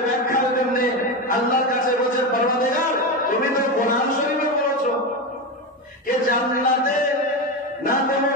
ব্যাখ্যার জন্য আল্লাহর কাছে বলছে, পরওয়ারদিগার তুমি তো কোরআন শরীফে বলেছো যে জান্নাতে না কোনো